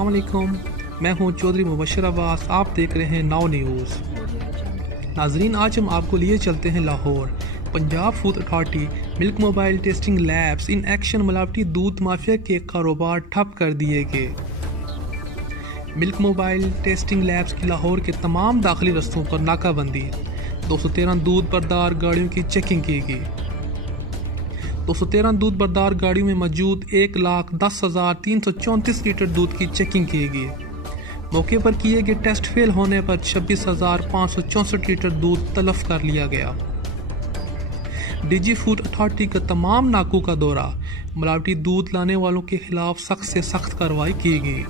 अस्सलाम वालेकुम, मैं हूं चौधरी मुबशर अब्बास। आप देख रहे हैं नाउ न्यूज़। नाजरीन, आज हम आपको लिए चलते हैं Lahore. Punjab food authority milk mobile testing labs in action. मिलावटी दूध माफिया के कारोबार ठप कर दिए गए। मिल्क मोबाइल टेस्टिंग लैब्स की लाहौर के तमाम दाखिली रस्तों पर नाकाबंदी। 213 दूध बरदार गाड़ियों की चेकिंग की गई। 213 दूध बरदार गाड़ियों में मौजूद 1,10,334 लीटर दूध की चेकिंग की गई। मौके पर किए गए टेस्ट फेल होने पर 26,564 लीटर दूध तलफ कर लिया गया। डीजी फूड अथॉरिटी का तमाम नाकों का दौरा। मिलावटी दूध लाने वालों के खिलाफ सख्त से सख्त कार्रवाई की गई।